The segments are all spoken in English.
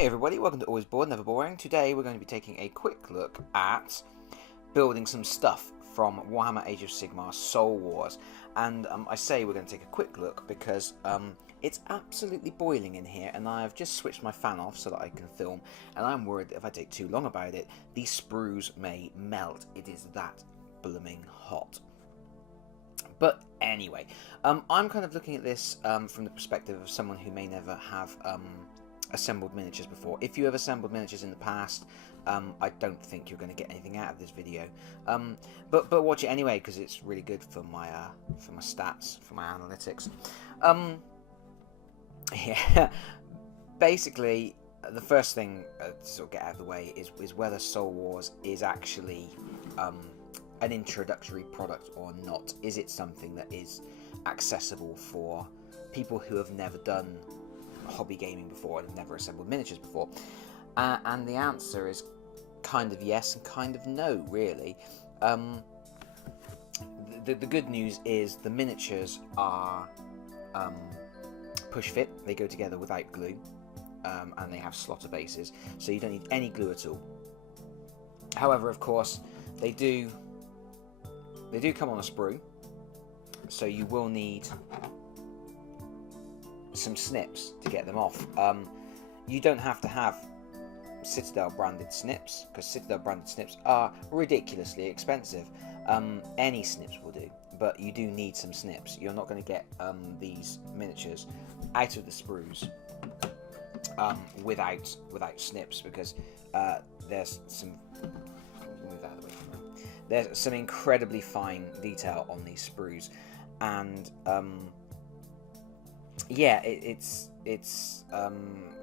Hey everybody, welcome to Always Bored, Never Boring. Today we're going to be taking a quick look at building some stuff from Warhammer Age of Sigmar Soul Wars. And I say we're going to take a quick look because it's absolutely boiling in here, and I've just switched my fan off so that I can film, and I'm worried that if I take too long about it, these sprues may melt. It is that blooming hot. But anyway, I'm kind of looking at this from the perspective of someone who may never have assembled miniatures before. If you have assembled miniatures in the past, I don't think you're going to get anything out of this video. But watch it anyway because it's really good for my stats, for my analytics. Yeah. Basically, the first thing to sort of get out of the way is whether Soul Wars is actually an introductory product or not. Is it something that is accessible for people who have never done hobby gaming before and have never assembled miniatures before? And the answer is kind of yes and kind of no, really. The good news is the miniatures are push fit. They go together without glue, and they have slotter bases, so you don't need any glue at all. However, of course, they do come on a sprue, so you will need some snips to get them off. You don't have to have Citadel branded snips, because Citadel branded snips are ridiculously expensive. Any snips will do, but you do need some snips. You're not going to get these miniatures out of the sprues without snips, because there's some move that away from them. There's some incredibly fine detail on these sprues, and yeah, it's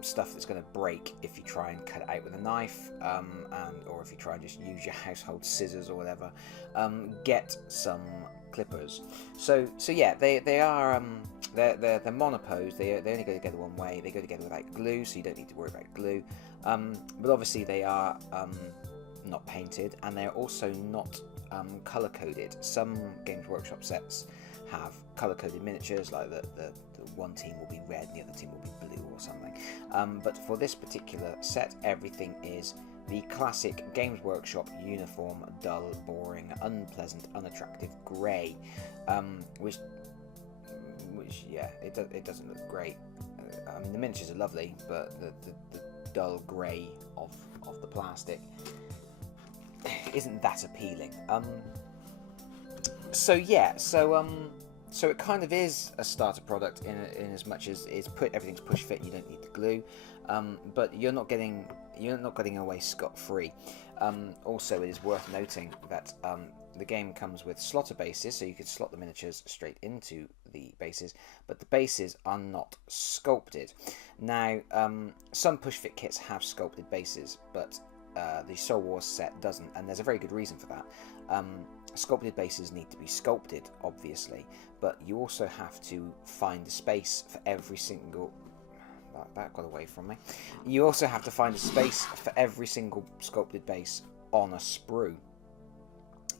stuff that's going to break if you try and cut it out with a knife, or if you try and just use your household scissors or whatever. Get some clippers. So yeah, they are they're monopose. They only go together one way. They go together without glue, so you don't need to worry about glue. But obviously they are not painted, and they're also not color coded. Some Games Workshop sets have color-coded miniatures, like the one team will be red and the other team will be blue or something. But for this particular set, everything is the classic Games Workshop uniform, dull, boring, unpleasant, unattractive grey, which yeah, it doesn't look great. I mean, the miniatures are lovely, but the dull grey of the plastic isn't that appealing. So yeah, so it kind of is a starter product in as much as everything's push fit. You don't need the glue, but you're not getting away scot-free. Also, it is worth noting that the game comes with slotter bases, so you can slot the miniatures straight into the bases, but the bases are not sculpted. Now, some push fit kits have sculpted bases, but the Soul Wars set doesn't, and there's a very good reason for that. Sculpted bases need to be sculpted, obviously, but you also have to find a space for every single... That got away from me. You also have to find a space for every single sculpted base on a sprue.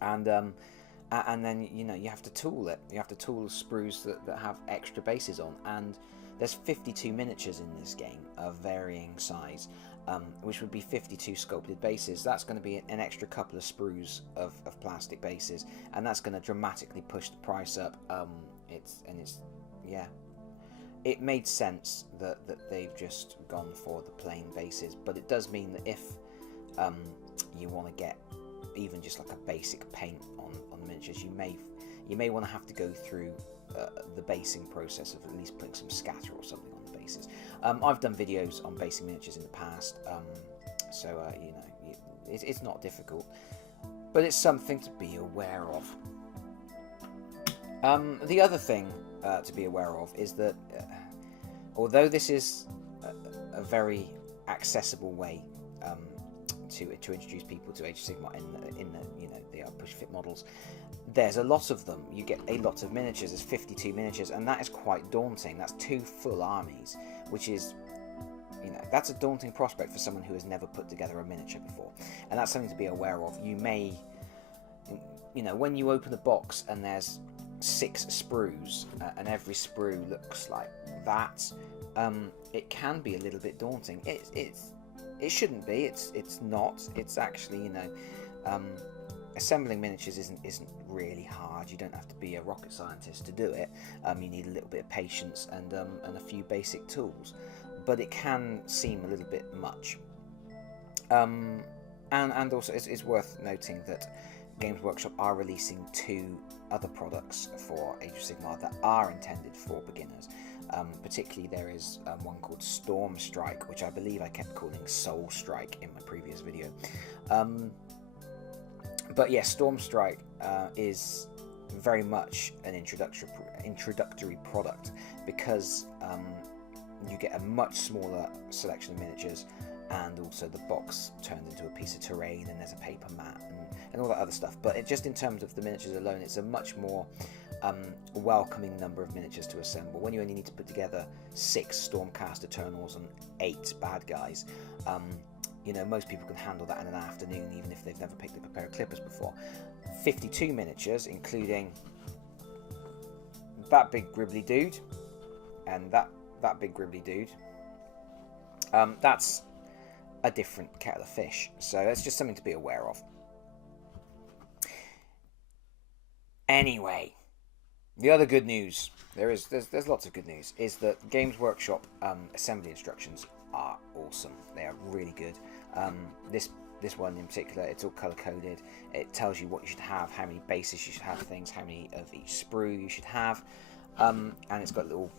And then, you know, you have to tool it. You have to tool sprues that have extra bases on, and there's 52 miniatures in this game of varying size, which would be 52 sculpted bases. That's going to be an extra couple of sprues of plastic bases, and that's going to dramatically push the price up. Yeah, it made sense that they've just gone for the plain bases, but it does mean that if you want to get even just like a basic paint on the miniatures, you may want to have to go through the basing process of at least putting some scatter or something on the bases. I've done videos on basing miniatures in the past, so you know, it's not difficult, but it's something to be aware of. The other thing to be aware of is that although this is a very accessible way to introduce people to Age of Sigmar in the you know, they are push fit models, there's a lot of them. You get a lot of miniatures. There's 52 miniatures, and that is quite daunting. That's 2 full armies, which is, you know, that's a daunting prospect for someone who has never put together a miniature before, and that's something to be aware of. You may, you know, when you open the box and there's 6 sprues and every sprue looks like that, it can be a little bit daunting. It shouldn't be. It's not. It's actually, you know, assembling miniatures isn't really hard. You don't have to be a rocket scientist to do it. You need a little bit of patience and a few basic tools, but it can seem a little bit much. And also it's worth noting that Games Workshop are releasing 2 other products for Age of Sigmar that are intended for beginners. Particularly there is one called Storm Strike, which I believe I kept calling Soul Strike in my previous video. But yeah, Storm Strike is very much an introductory product, because you get a much smaller selection of miniatures, and also the box turned into a piece of terrain, and there's a paper mat and all that other stuff. But just in terms of the miniatures alone, it's a much more welcoming number of miniatures to assemble. When you only need to put together 6 Stormcast Eternals and 8 bad guys, you know, most people can handle that in an afternoon, even if they've never picked up a pair of clippers before. 52 miniatures, including that big gribbly dude and that big gribbly dude. That's a different kettle of fish, so it's just something to be aware of. Anyway, the other good news, there's lots of good news, is that Games Workshop assembly instructions are awesome. They are really good. This one in particular, it's all color coded. It tells you what you should have, how many bases you should have, things, how many of each sprue you should have, and it's got a little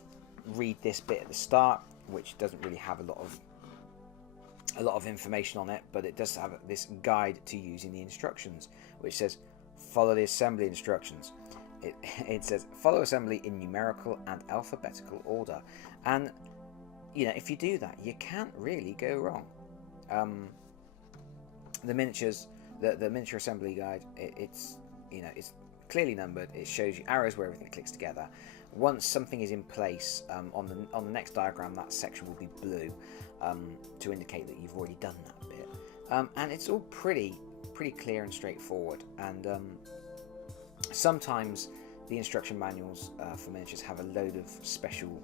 read this bit at the start, which doesn't really have a lot of information on it, but it does have this guide to using the instructions, which says follow the assembly instructions. It says follow assembly in numerical and alphabetical order, and you know, if you do that, you can't really go wrong. The miniatures, the miniature assembly guide, it's, you know, it's clearly numbered. It shows you arrows where everything clicks together. Once something is in place, on the next diagram, that section will be blue, to indicate that you've already done that bit. And it's all pretty clear and straightforward. And sometimes the instruction manuals for miniatures have a load of special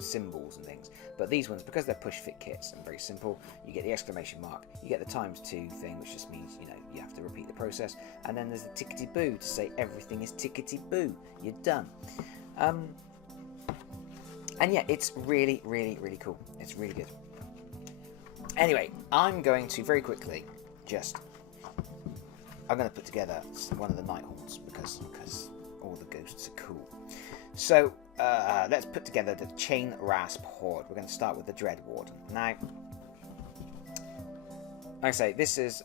symbols and things, but these ones, because they're push fit kits and very simple, you get the exclamation mark, you get the ×2 thing, which just means, you know, you have to repeat the process, and then there's the tickety boo to say everything is tickety boo, you're done. And yeah, it's really cool. It's really good. Anyway, I'm going to very quickly I'm going to put together one of the Nighthaunts because all the ghosts are cool. So let's put together the Chain Rasp Horde. We're going to start with the Dread Warden. Now, like I say, this is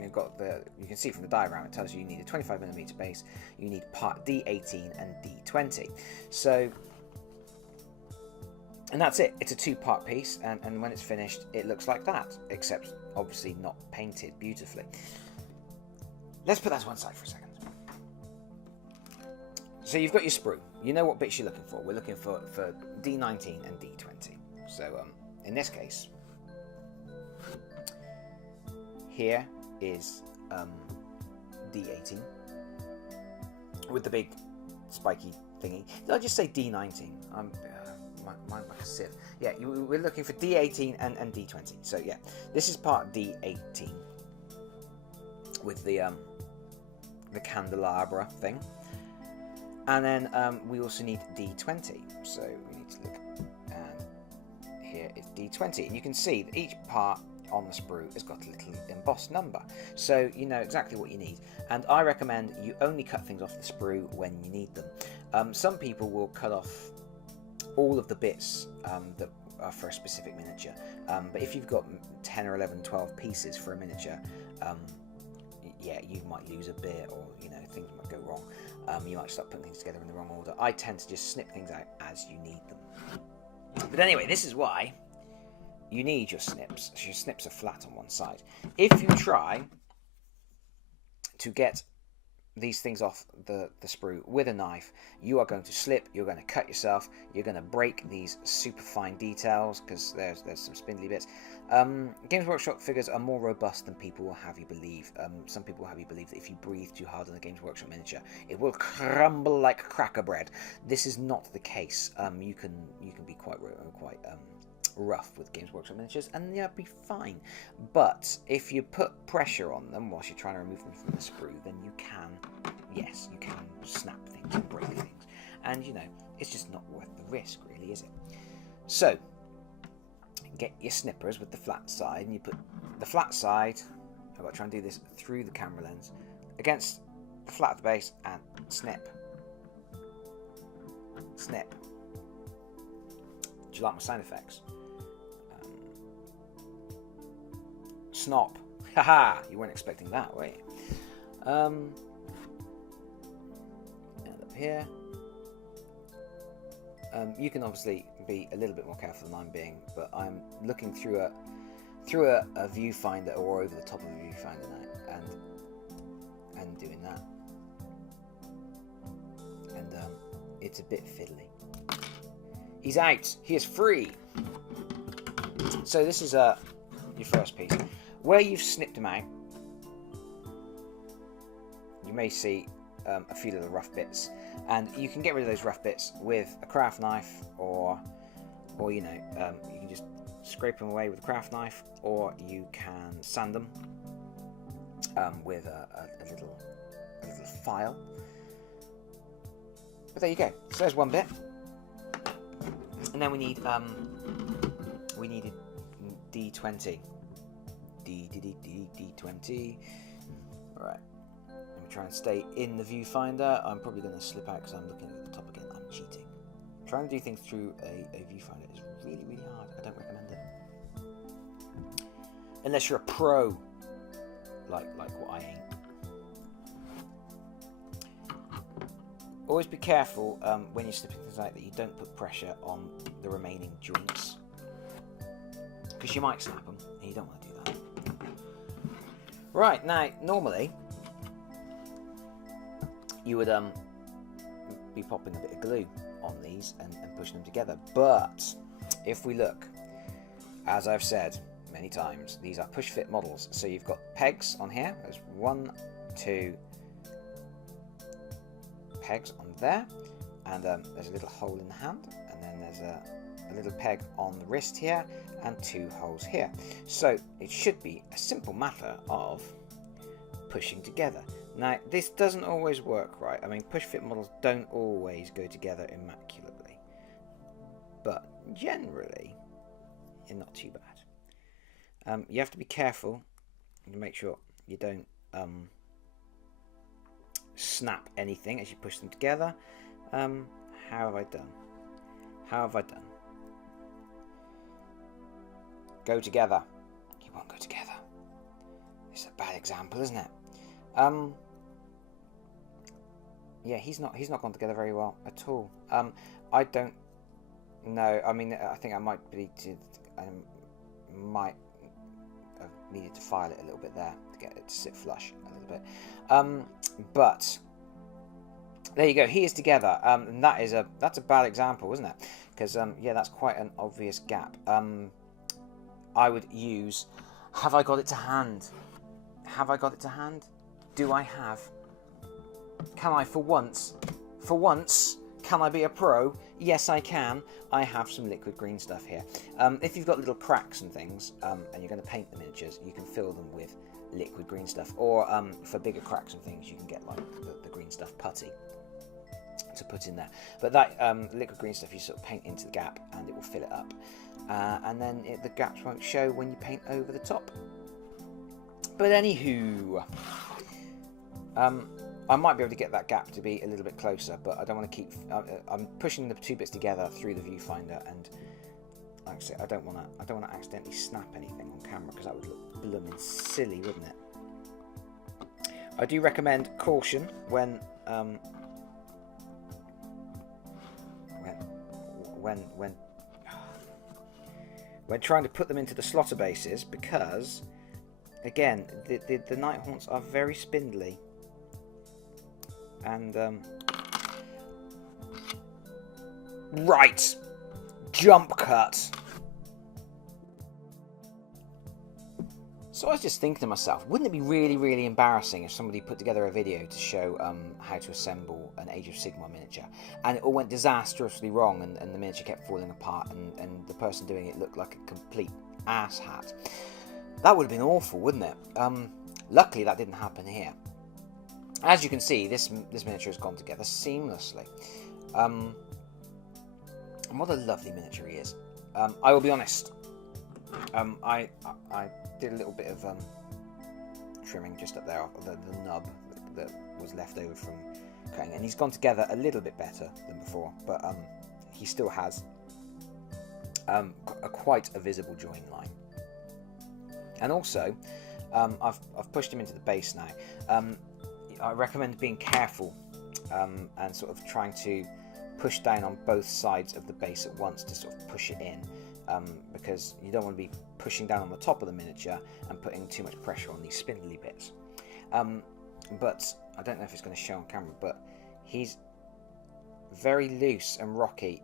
you've got you can see from the diagram, it tells you need a 25mm base, you need part D18 and D20. So, and that's it. It's a 2-part piece, and when it's finished, it looks like that, except obviously not painted beautifully. Let's put that to one side for a second. So you've got your sprue. You know what bits you're looking for. We're looking for D19 and D20. So in this case, here is D18 with the big spiky thingy. Did I just say D19? I'm like a sieve. Yeah, we're looking for D18 and D20. So yeah, this is part D18 with the candelabra thing. And then we also need D20. So we need to look, and here is D20. And you can see that each part on the sprue has got a little embossed number. So you know exactly what you need. And I recommend you only cut things off the sprue when you need them. Some people will cut off all of the bits that are for a specific miniature. But if you've got 10 or 11, 12 pieces for a miniature, yeah, you might lose a bit, or you know, things might go wrong. You might start putting things together in the wrong order. I tend to just snip things out as you need them. But anyway, this is why you need your snips. So your snips are flat on one side. If you try to get these things off the sprue with a knife, you are going to slip, you're going to cut yourself, you're going to break these super fine details, because there's some spindly bits. Games Workshop figures are more robust than people will have you believe. Some people will have you believe that if you breathe too hard on a Games Workshop miniature, it will crumble like cracker bread. This is not the case. You can be quite rough with Games Workshop miniatures, and yeah, be fine. But if you put pressure on them whilst you're trying to remove them from the sprue, then you can snap things and break things. And you know, it's just not worth the risk, really, is it? So, get your snippers with the flat side, and you put the flat side, I've got to try and do this through the camera lens, against the flat of the base, and snip. Snip. Do you like my sound effects? Snop. Haha! You weren't expecting that, were you? And up here. You can obviously be a little bit more careful than I'm being, but I'm looking through a viewfinder, or over the top of a viewfinder now, and doing that. And it's a bit fiddly. He's out. He is free. So this is your first piece. Where you've snipped him out, you may see a few little rough bits, and you can get rid of those rough bits with a craft knife, or you know, you can just scrape them away with a craft knife, or you can sand them with a little file. But there you go. So there's one bit, and then we need a D20. D20. Alright. Let me try and stay in the viewfinder. I'm probably going to slip out because I'm looking at the top again. I'm cheating. Trying to do things through a viewfinder is really, really hard. I don't recommend it. Unless you're a pro, like what I ain't. Always be careful when you're snipping things out that you don't put pressure on the remaining joints, because you might snap them, and you don't want to do that. Right, now, normally, you would be popping a bit of glue on these and pushing them together. But if we look, as I've said many times, these are push-fit models. So you've got pegs on here. There's 1, 2 pegs on there, and there's a little hole in the hand, and then there's a little peg on the wrist here, and 2 holes here. So it should be a simple matter of pushing together. Now, this doesn't always work right. I mean, push-fit models don't always go together immaculately, but generally, you're not too bad. You have to be careful to make sure you don't snap anything as you push them together. How have I done? How have I done? Go together. You won't go together. It's a bad example, isn't it? Yeah, he's not gone together very well at all. I don't know. I mean, I think I might have needed to file it a little bit there to get it to sit flush a little bit. But there you go. He is together. And that's a bad example, isn't it? Because yeah, that's quite an obvious gap. I would use. Have I got it to hand? Have I got it to hand? Do I have? Can I, for once, can I be a pro? Yes, I can. I have some liquid green stuff here. If you've got little cracks and things, and you're going to paint the miniatures, you can fill them with liquid green stuff. Or for bigger cracks and things, you can get like the green stuff putty to put in there. But that liquid green stuff, you sort of paint into the gap, and it will fill it up. And then the gaps won't show when you paint over the top. But anywho, I might be able to get that gap to be a little bit closer, but I don't want to keep. I'm pushing the 2 bits together through the viewfinder, and like I say, I don't want to accidentally snap anything on camera, because that would look blooming silly, wouldn't it? I do recommend caution when trying to put them into the slotter bases, because again, the Nighthaunts are very spindly. And right, jump cut. So I was just thinking to myself, wouldn't it be really, really embarrassing if somebody put together a video to show how to assemble an Age of Sigmar miniature, and it all went disastrously wrong, and the miniature kept falling apart, and the person doing it looked like a complete asshat? That would have been awful, wouldn't it? Luckily, that didn't happen here. As you can see, this miniature has gone together seamlessly. And what a lovely miniature he is. I will be honest. I did a little bit of trimming just up there, the nub that was left over from cutting, and he's gone together a little bit better than before, but he still has quite a visible join line. And also, I've pushed him into the base now. I recommend being careful and sort of trying to push down on both sides of the base at once to sort of push it in, because you don't want to be pushing down on the top of the miniature and putting too much pressure on these spindly bits. But I don't know if it's going to show on camera, but he's very loose and rocky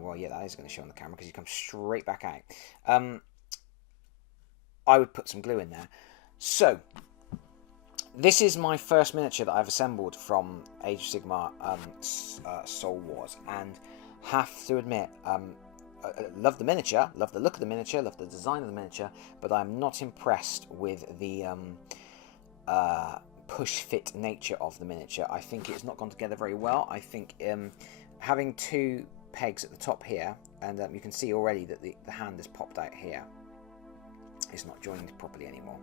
well, yeah, that is going to show on the camera because he comes straight back out. I would put some glue in there. So this is my first miniature that I've assembled from Age of Sigmar Soul Wars, and have to admit, I love the miniature, love the look of the miniature, love the design of the miniature, but I'm not impressed with the push-fit nature of the miniature. I think it's not gone together very well. I think having two pegs at the top here, and you can see already that the hand has popped out here. It's not joined properly anymore.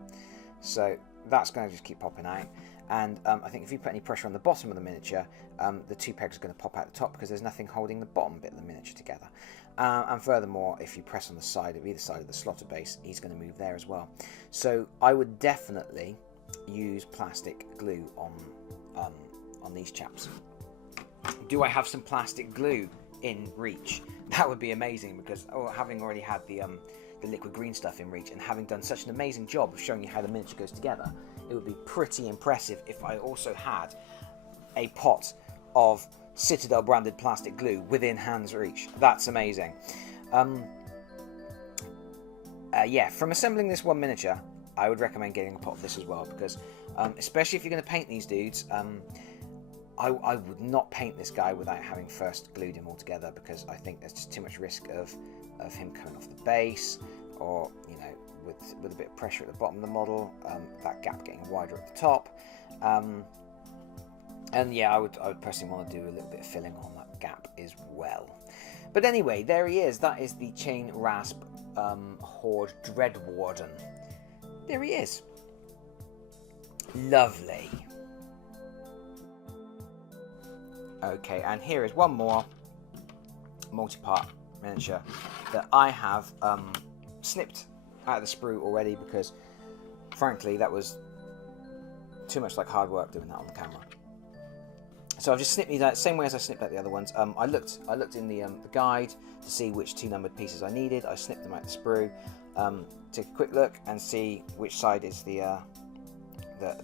So that's going to just keep popping out. And I think if you put any pressure on the bottom of the miniature, the two pegs are going to pop out the top because there's nothing holding the bottom bit of the miniature together. And furthermore, if you press on the side of either side of the slaughter base, he's going to move there as well. So I would definitely use plastic glue on these chaps. Do I have some plastic glue in reach? That would be amazing, because having already had the liquid green stuff in reach and having done such an amazing job of showing you how the miniature goes together, it would be pretty impressive if I also had a pot of Citadel branded plastic glue within hand's reach. That's amazing. Yeah, from assembling this one miniature, I would recommend getting a pot of this as well, because especially if you're going to paint these dudes, I would not paint this guy without having first glued him all together, because I think there's just too much risk of him coming off the base, or, you know, with a bit of pressure at the bottom of the model, that gap getting wider at the top. And yeah, I would personally want to do a little bit of filling on that gap as well. But anyway, there he is. That is the Chain Rasp Horde Dreadwarden. There he is. Lovely. Okay, and here is one more multi-part miniature that I have snipped out of the sprue already, because frankly that was too much like hard work doing that on the camera. So I've just snipped these out same way as I snipped out the other ones. I looked in the guide to see which two numbered pieces I needed. I snipped them out the sprue, take a quick look and see which side is the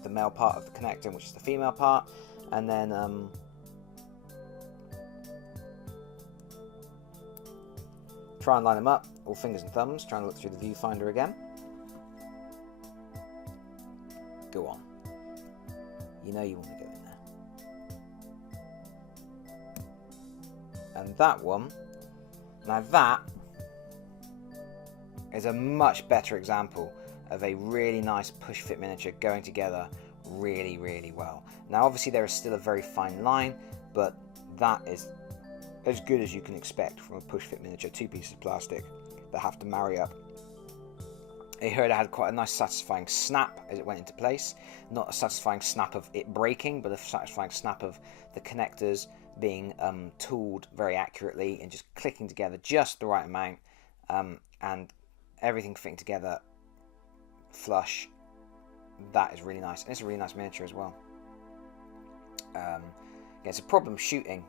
male part of the connector and which is the female part, and then try and line them up, all fingers and thumbs, trying to look through the viewfinder again. Go on. You know you want to go in there. And that one, now that is a much better example of a really nice push-fit miniature going together really, really well. Now obviously there is still a very fine line, but that is as good as you can expect from a push-fit miniature, two pieces of plastic that have to marry up. I heard it had quite a nice satisfying snap as it went into place. Not a satisfying snap of it breaking, but a satisfying snap of the connectors being tooled very accurately and just clicking together just the right amount, and everything fitting together flush. That is really nice, and it's a really nice miniature as well. Yeah, it's a problem shooting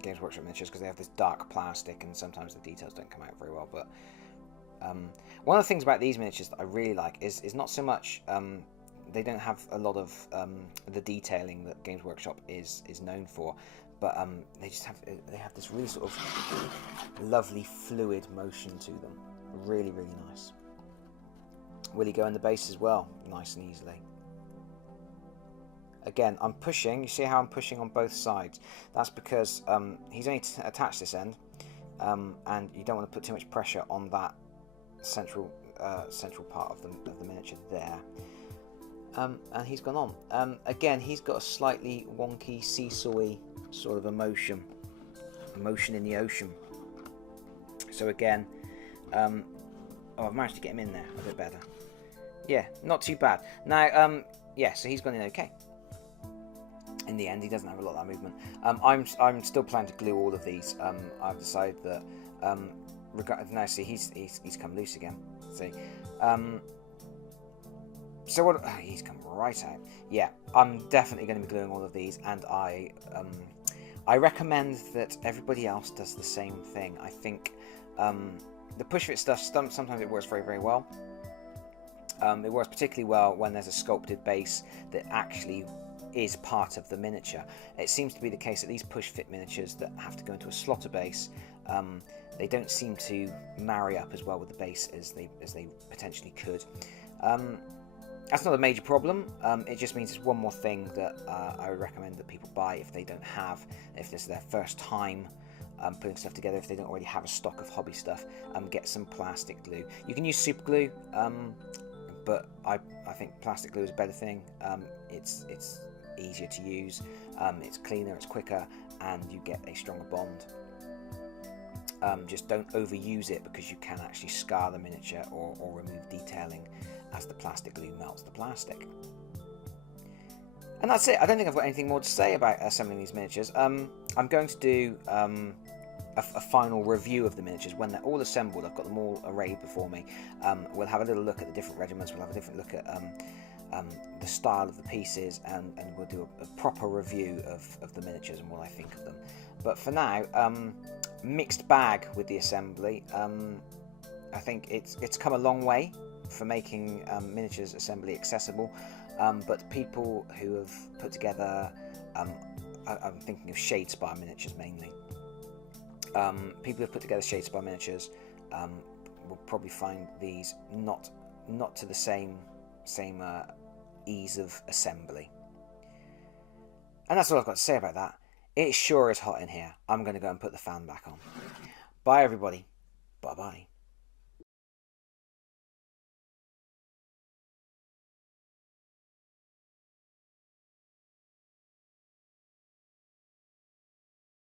Games Workshop miniatures because they have this dark plastic and sometimes the details don't come out very well. But one of the things about these miniatures that I really like is not so much they don't have a lot of the detailing that Games Workshop is known for, but they have this really sort of lovely fluid motion to them. Really, really nice. Will he go in the base as well? Nice and easily. Again, I'm pushing. You see how I'm pushing on both sides? That's because he's only attached this end, and you don't want to put too much pressure on that central part of the miniature there. And he's gone on. Again, he's got a slightly wonky, seesawy sort of emotion in the ocean. So again, I've managed to get him in there a bit better. Yeah, not too bad. Now, yeah, so he's gone in okay. In the end, he doesn't have a lot of that movement. I'm still planning to glue all of these. I've decided that now see he's come loose again. See, so what? Oh, he's come right out. Yeah, I'm definitely going to be gluing all of these, and I recommend that everybody else does the same thing. I think the push fit stuff sometimes it works very, very well. It works particularly well when there's a sculpted base that actually is part of the miniature. It seems to be the case that these push fit miniatures that have to go into a slotter base, they don't seem to marry up as well with the base as they potentially could. That's not a major problem. It just means it's one more thing that I would recommend that people buy if this is their first time putting stuff together, if they don't already have a stock of hobby stuff. Get some plastic glue. You can use super glue, but I think plastic glue is a better thing. It's easier to use, it's cleaner, it's quicker, and you get a stronger bond. Just don't overuse it, because you can actually scar the miniature or remove detailing as the plastic glue melts the plastic. And that's it. I don't think I've got anything more to say about assembling these miniatures. I'm going to do a final review of the miniatures when they're all assembled. I've got them all arrayed before me. We'll have a little look at the different regiments. We'll have a different look at the style of the pieces, and we'll do a proper review of the miniatures and what I think of them. But for now, mixed bag with the assembly. I think it's come a long way for making miniatures assembly accessible, but people who have put together, I'm thinking of Shadespire miniatures mainly. People who have put together Shadespire miniatures will probably find these not to the same ease of assembly. And that's all I've got to say about that. It sure is hot in here. I'm going to go and put the fan back on. Bye everybody. Bye bye.